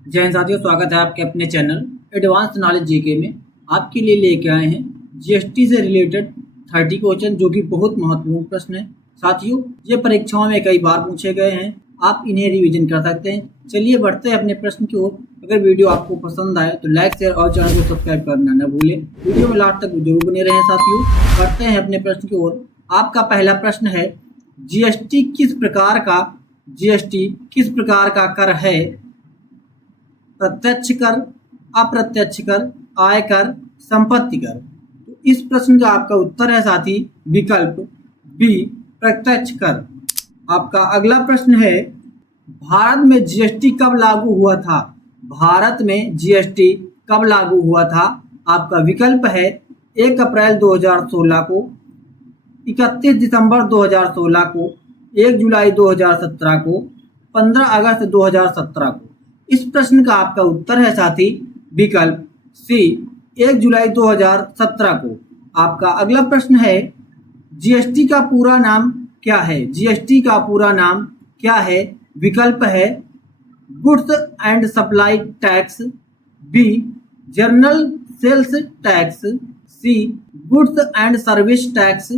जय हिंद साथियों, स्वागत है आपके अपने चैनल एडवांस नॉलेज जीके में। आपके लिए लेके आए हैं जीएसटी से रिलेटेड 30 क्वेश्चन, जो कि बहुत महत्वपूर्ण प्रश्न है। साथियों, ये परीक्षाओं में कई बार पूछे गए हैं, आप इन्हें रिवीजन कर सकते हैं। चलिए बढ़ते हैं अपने प्रश्न की ओर। अगर वीडियो आपको पसंद आए तो लाइक शेयर और चैनल को सब्सक्राइब करना न भूलें। वीडियो में लास्ट तक जरूर बने रहें। साथियों, बढ़ते हैं अपने प्रश्न की ओर। आपका पहला प्रश्न है, जीएसटी किस प्रकार का कर है? प्रत्यक्ष कर, अप्रत्यक्ष कर, आयकर, संपत्ति कर। तो इस प्रश्न का आपका उत्तर है साथी विकल्प बी, प्रत्यक्ष कर। आपका अगला प्रश्न है, भारत में जीएसटी कब लागू हुआ था? भारत में जीएसटी कब लागू हुआ था? आपका विकल्प है 1 अप्रैल 2016 को, 31 दिसंबर 2016 को, 1 जुलाई 2017 को, 15 अगस्त 2017 को। इस प्रश्न का आपका उत्तर है साथी विकल्प सी, 1 जुलाई 2017 को। आपका अगला प्रश्न है, जीएसटी का पूरा नाम क्या है? जीएसटी का पूरा नाम क्या है? विकल्प है goods and supply tax, B general sales tax, C goods and service tax,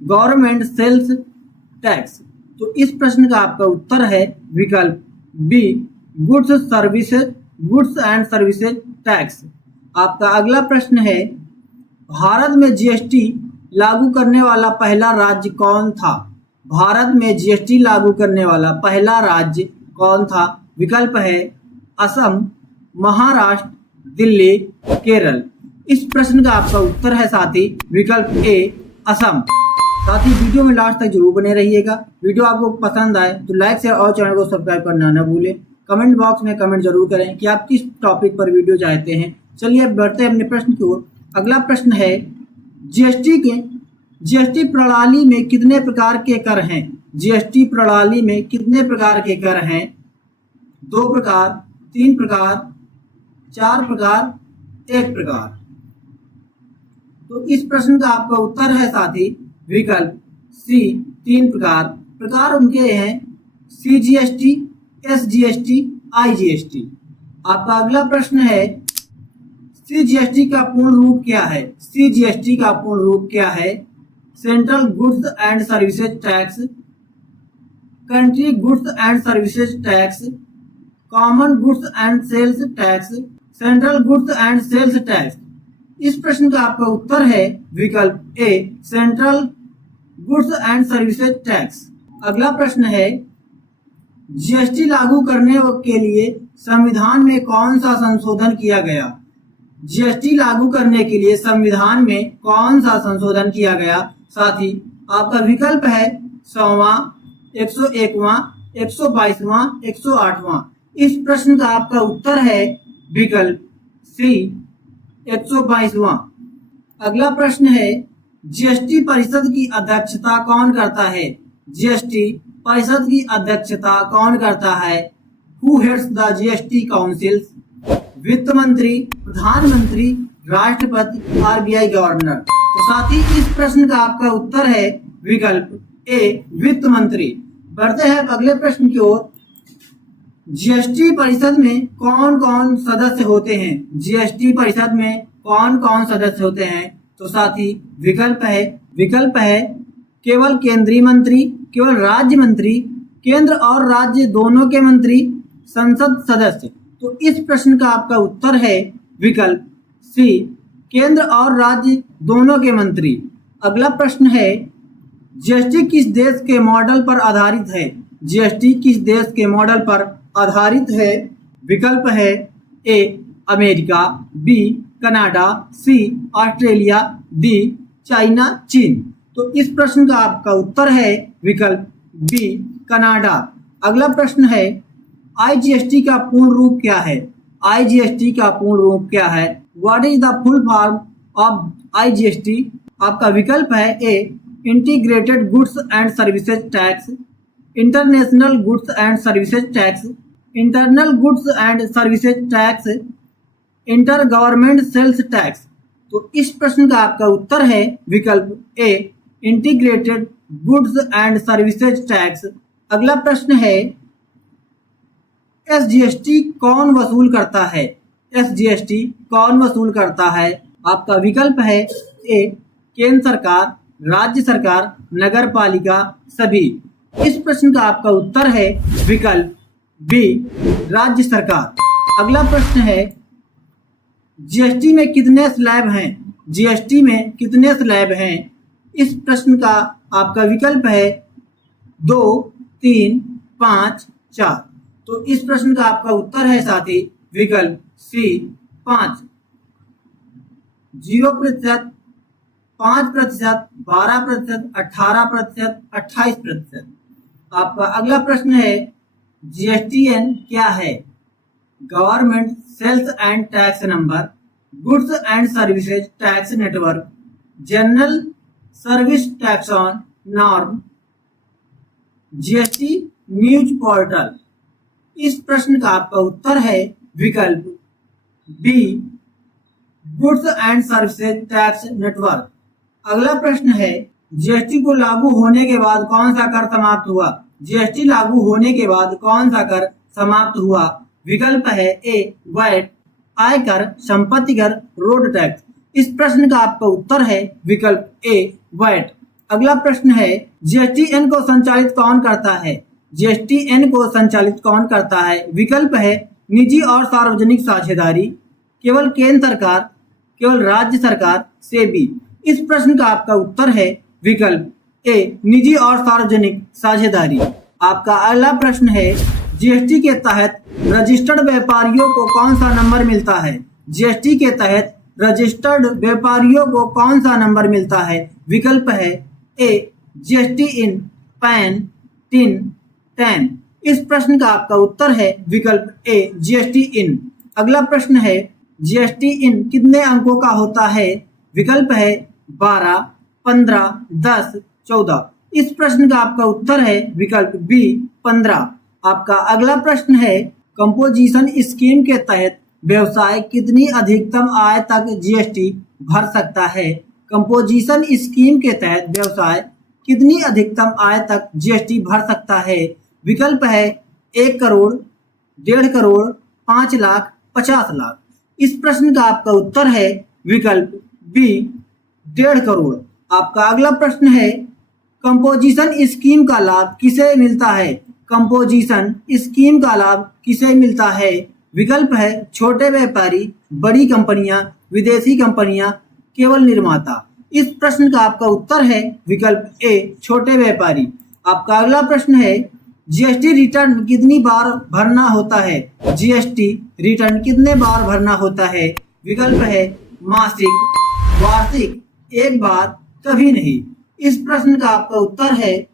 government sales tax. तो इस प्रश्न का आपका उत्तर है विकल्प B, goods and services tax. आपका अगला प्रश्न है, भारत में जीएसटी लागू करने वाला पहला राज्य कौन था? भारत में जीएसटी लागू करने वाला पहला राज्य कौन था? विकल्प है असम, महाराष्ट्र, दिल्ली, केरल। इस प्रश्न का आपका उत्तर है साथी विकल्प ए, असम। साथ ही वीडियो में लास्ट तक जरूर बने रहिएगा। वीडियो आपको पसंद आए तो लाइक शेयर और चैनल को सब्सक्राइब करना न भूलें। कमेंट बॉक्स में कमेंट जरूर करें कि आप किस टॉपिक पर वीडियो चाहते हैं। चलिए बढ़ते हैं अपने प्रश्न की ओर। अगला प्रश्न है, जीएसटी प्रणाली में कितने प्रकार के कर हैं? जीएसटी प्रणाली में कितने प्रकार के कर हैं? 2 प्रकार, 3 प्रकार, 4 प्रकार, 1 प्रकार। तो इस प्रश्न का आपका उत्तर है साथी विकल्प सी, 3 प्रकार। प्रकार उनके हैं सीजीएसटी, एसजीएसटी, आईजीएसटी। आपका अगला प्रश्न है, सीजीएसटी का पूर्ण रूप क्या है? सीजीएसटी का पूर्ण रूप क्या है? Central goods and services tax, country goods and services tax, common goods and sales tax, central goods and sales tax. इस प्रश्न का आपका उत्तर है विकल्प A, central goods and services tax. अगला प्रश्न है, जीएसटी लागू करने के लिए संविधान में कौन सा संशोधन किया गया? जीएसटी लागू करने के लिए संविधान में कौन सा संशोधन किया गया? साथ ही आपका विकल्प है 100वां, 101वां, 122वां, 108वां। इस प्रश्न का आपका उत्तर है विकल्प सी, 122वां। अगला प्रश्न है, जीएसटी परिषद की अध्यक्षता कौन करता है? जीएसटी परिषद की अध्यक्षता कौन करता है? Who heads the GST council? वित्त मंत्री, प्रधानमंत्री, राष्ट्रपति, आरबीआई गवर्नर। तो साथ ही इस प्रश्न का आपका उत्तर है विकल्प ए, वित्त मंत्री। बढ़ते हैं अगले प्रश्न की ओर। जीएसटी परिषद में कौन कौन सदस्य होते हैं? जीएसटी परिषद में कौन कौन सदस्य होते हैं? तो साथी विकल्प है केवल केंद्रीय मंत्री, केवल राज्य मंत्री, केंद्र और राज्य दोनों के मंत्री, संसद सदस्य। तो इस प्रश्न का आपका उत्तर है विकल्प सी, केंद्र और राज्य दोनों के मंत्री। अगला प्रश्न है, जीएसटी किस देश के मॉडल पर आधारित है? जीएसटी किस देश के मॉडल पर आधारित है? विकल्प है ए, अमेरिका, बी, कनाडा, सी, ऑस्ट्रेलिया, डी, चाइना, चीन। तो इस प्रश्न का आपका उत्तर है विकल्प बी, कनाडा। अगला प्रश्न है, आईजीएसटी का पूर्ण रूप क्या है? आईजीएसटी का पूर्ण रूप क्या है? What is the full form of IGST? आपका विकल्प है A, integrated goods and services tax, international goods and services tax, internal goods and services tax, inter government sales tax. तो इस प्रश्न का आपका उत्तर है विकल्प A, integrated goods and services tax. अगला प्रश्न है, एसजीएसटी कौन वसूल करता है? एसजीएसटी कौन वसूल करता है? आपका विकल्प है ए केंद्र सरकार, राज्य सरकार, नगर पालिका, सभी। इस प्रश्न का आपका उत्तर है विकल्प बी राज्य सरकार। अगला प्रश्न है जीएसटी में कितने स्लैब हैं? जीएसटी में कितने स्लैब हैं? इस प्रश्न का आपका विकल्प है 2, 3, 5, 4। तो इस प्रश्न का आपका उत्तर है साथी विकल्प सी 5। 0%, 5%, 12%, 18%, 28%। आपका अगला प्रश्न है जीएसटीएन क्या है? Government sales and tax number, goods and services tax network, general service tax on norm, GST news portal. इस प्रश्न का आपका उत्तर है विकल्प B goods and services tax network. अगला प्रश्न है जीएसटी को लागू होने के बाद कौन सा कर समाप्त हुआ? जीएसटी लागू होने के बाद कौन सा कर समाप्त हुआ? विकल्प है ए वैट, आयकर, संपत्ति कर, रोड टैक्स। इस प्रश्न का आपका उत्तर है विकल्प ए वैट। अगला प्रश्न है जीएसटीएन को संचालित कौन करता है? जीएसटीएन को संचालित कौन करता है? विकल्प है निजी और सार्वजनिक साझेदारी, केवल केंद्र सरकार, केवल राज्य सरकार, सेबी। इस प्रश्न का आपका उत्तर है विकल्प ए निजी और सार्वजनिक साझेदारी। आपका अगला प्रश्न है जीएसटी के तहत रजिस्टर्ड व्यापारियों को कौन सा नंबर मिलता है? जीएसटी के तहत रजिस्टर्ड व्यापारियों को कौन सा नंबर मिलता है? विकल्प है A GST IN, PAN, TIN, TAN. इस प्रश्न का आपका उत्तर है विकल्प ए जीएसटी इन। अगला प्रश्न है जीएसटी इन कितने अंकों का होता है? विकल्प है 12, 15, 10, 14। इस प्रश्न का आपका उत्तर है विकल्प बी 15। आपका अगला प्रश्न है कंपोजिशन स्कीम के तहत व्यवसाय कितनी अधिकतम आय तक जीएसटी भर सकता है? कंपोजिशन स्कीम के तहत व्यवसाय कितनी अधिकतम आय तक जीएसटी भर सकता है? विकल्प है 1 करोड़, 1.5 करोड़, 5 लाख, 50 लाख। इस प्रश्न का आपका उत्तर है विकल्प बी 1.5 करोड़। आपका अगला प्रश्न है कंपोजिशन स्कीम का लाभ किसे मिलता है? कंपोजिशन स्कीम का लाभ किसे मिलता है? विकल्प है छोटे व्यापारी, बड़ी कंपनियां, विदेशी कंपनियां, केवल निर्माता। इस प्रश्न का आपका उत्तर है विकल्प ए छोटे व्यापारी। आपका अगला प्रश्न है जीएसटी रिटर्न कितनी बार भरना होता है? जीएसटी रिटर्न कितने बार भरना होता है? विकल्प है मासिक, वार्षिक, एक बार, कभी नहीं। इस प्रश्न का आपका उत्तर है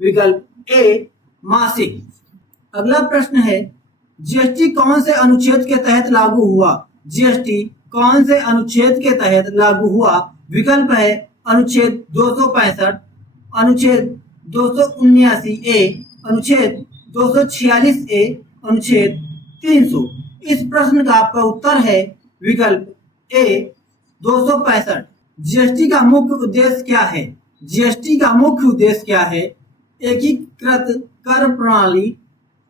विकल्प ए मासिक। अगला प्रश्न है जीएसटी कौन से अनुच्छेद के तहत लागू हुआ? जीएसटी कौन से अनुच्छेद के तहत लागू हुआ? विकल्प है अनुच्छेद 265, अनुच्छेद 279 ए, अनुच्छेद 246 ए, अनुच्छेद 300। इस प्रश्न का आपका उत्तर है विकल्प ए 265। जीएसटी का मुख्य उद्देश्य क्या है? जीएसटी का मुख्य उद्देश्य क्या है? एकीकृत कर प्रणाली,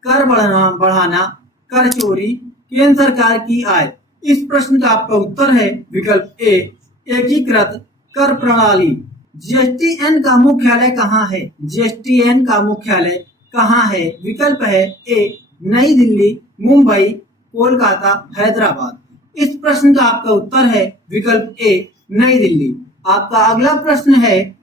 कर बढ़ाना, कर चोरी, केंद्र सरकार की आय। इस प्रश्न का आपका उत्तर है विकल्प ए एकीकृत कर प्रणाली। जीएसटीएन का मुख्यालय कहाँ है? जीएसटीएन का मुख्यालय कहाँ है? विकल्प है ए नई दिल्ली, मुंबई, कोलकाता, हैदराबाद। इस प्रश्न का आपका उत्तर है विकल्प ए नई दिल्ली। आपका अगला प्रश्न है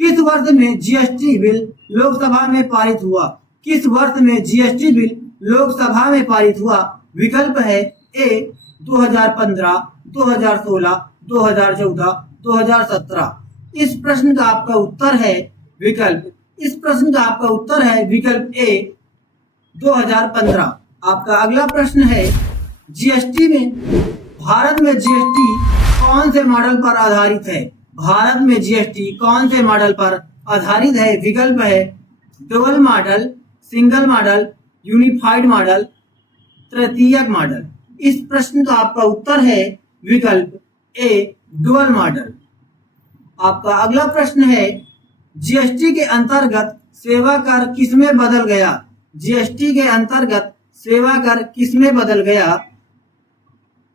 किस वर्ष में जीएसटी बिल लोकसभा में पारित हुआ? किस वर्ष में जीएसटी बिल लोकसभा में पारित हुआ? विकल्प है ए 2015, 2016, 2014, 2017। इस प्रश्न का आपका उत्तर है विकल्प ए 2015। आपका अगला प्रश्न है जीएसटी में भारत में जीएसटी कौन से मॉडल पर आधारित है? भारत में जीएसटी कौन से मॉडल पर आधारित है? विकल्प है double model, single model, unified model, तृतीयक मॉडल। इस प्रश्न का आपका उत्तर है विकल्प ए डुअल मॉडल। आपका अगला प्रश्न है जीएसटी के अंतर्गत सेवा कर किसमें बदल गया? जीएसटी के अंतर्गत सेवा कर किसमें बदल गया?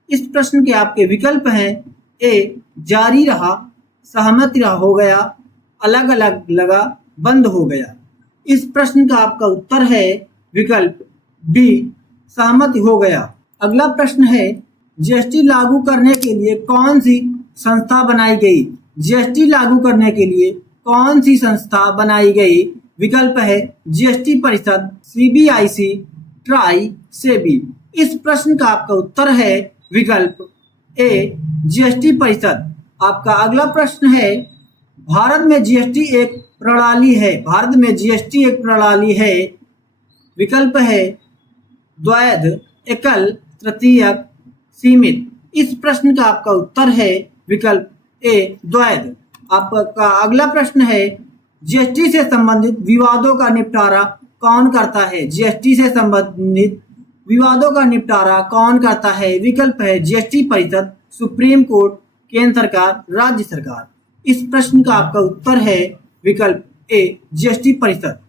इस प्रश्न के आपके विकल्प हैं ए जारी रहा, सहमति रहा हो गया, अलग अलग लगा, बंद हो गया। इस प्रश्न का आपका उत्तर है विकल्प बी सहमति हो गया। अगला प्रश्न है जीएसटी लागू करने के लिए कौन सी संस्था बनाई गई? जीएसटी लागू करने के लिए कौन सी संस्था बनाई गई? विकल्प है जीएसटी परिषद, सीबीआईसी, ट्राई, सेबी। इस प्रश्न का आपका उत्तर है विकल्प ए जीएसटी परिषद। आपका अगला प्रश्न है भारत में जीएसटी एक प्रणाली है। भारत में जीएसटी एक प्रणाली है। विकल्प है द्वैध, एकल, तृतीयक, सीमित। इस प्रश्न का आपका उत्तर है विकल्प ए द्वैध। आपका अगला प्रश्न है जीएसटी से संबंधित विवादों का निपटारा कौन करता है? जीएसटी से संबंधित विवादों का निपटारा कौन करता है? विकल्प है जीएसटी परिषद, सुप्रीम कोर्ट, केंद्र सरकार, राज्य सरकार। इस प्रश्न का आपका उत्तर है विकल्प ए जीएसटी परिषद।